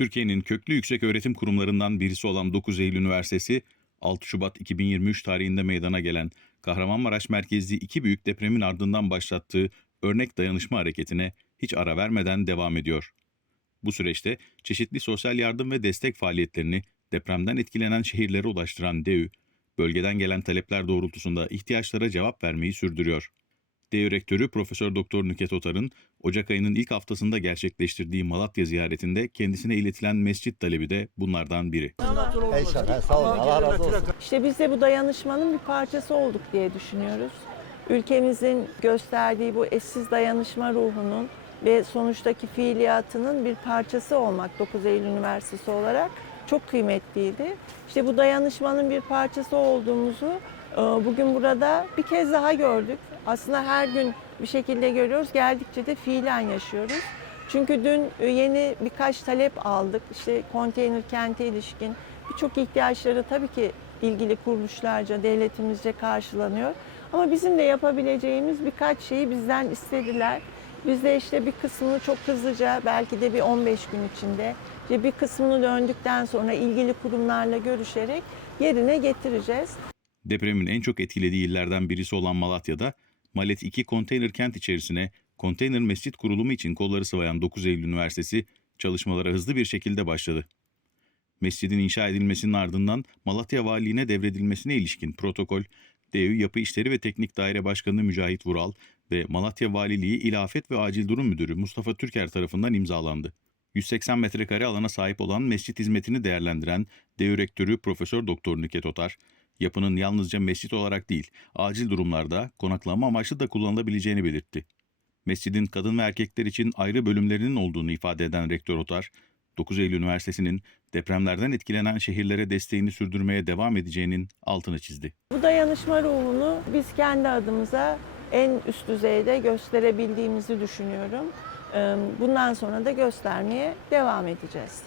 Türkiye'nin köklü yüksek öğretim kurumlarından birisi olan 9 Eylül Üniversitesi, 6 Şubat 2023 tarihinde meydana gelen Kahramanmaraş merkezli iki büyük depremin ardından başlattığı örnek dayanışma hareketine hiç ara vermeden devam ediyor. Bu süreçte çeşitli sosyal yardım ve destek faaliyetlerini depremden etkilenen şehirlere ulaştıran DEÜ, bölgeden gelen talepler doğrultusunda ihtiyaçlara cevap vermeyi sürdürüyor. DEÜ Rektörü Profesör Doktor Nüket Otar'ın Ocak ayının ilk haftasında gerçekleştirdiği Malatya ziyaretinde kendisine iletilen mescit talebi de bunlardan biri. Eyşan, sağ olun. Allah razı olsun. İşte biz de bu dayanışmanın bir parçası olduk diye düşünüyoruz. Ülkemizin gösterdiği bu eşsiz dayanışma ruhunun ve sonuçtaki fiiliyatının bir parçası olmak 9 Eylül Üniversitesi olarak çok kıymetliydi. İşte bu dayanışmanın bir parçası olduğumuzu bugün burada bir kez daha gördük. Aslında her gün bir şekilde görüyoruz. Geldikçe de fiilen yaşıyoruz. Çünkü dün yeni birkaç talep aldık. İşte konteyner kente ilişkin birçok ihtiyaçları tabii ki ilgili kuruluşlarca, devletimizce karşılanıyor. Ama bizim de yapabileceğimiz birkaç şeyi bizden istediler. Biz de işte bir kısmını çok hızlıca belki de bir 15 gün içinde bir kısmını döndükten sonra ilgili kurumlarla görüşerek yerine getireceğiz. Depremin en çok etkilediği illerden birisi olan Malatya'da, Malet 2 konteyner kent içerisine konteyner mescit kurulumu için kolları sıvayan 9 Eylül Üniversitesi çalışmalara hızlı bir şekilde başladı. Mescidin inşa edilmesinin ardından Malatya Valiliğine devredilmesine ilişkin protokol, DEÜ Yapı İşleri ve Teknik Daire Başkanı Mücahit Vural ve Malatya Valiliği İlafet ve Acil Durum Müdürü Mustafa Türker tarafından imzalandı. 180 metrekare alana sahip olan mescit hizmetini değerlendiren DEÜ Rektörü Profesör Doktor Nüket Otar, yapının yalnızca mescit olarak değil, acil durumlarda konaklama amaçlı da kullanılabileceğini belirtti. Mescidin kadın ve erkekler için ayrı bölümlerinin olduğunu ifade eden Rektör Otar, 9 Eylül Üniversitesi'nin depremlerden etkilenen şehirlere desteğini sürdürmeye devam edeceğinin altını çizdi. Bu dayanışma ruhunu biz kendi adımıza en üst düzeyde gösterebildiğimizi düşünüyorum. Bundan sonra da göstermeye devam edeceğiz.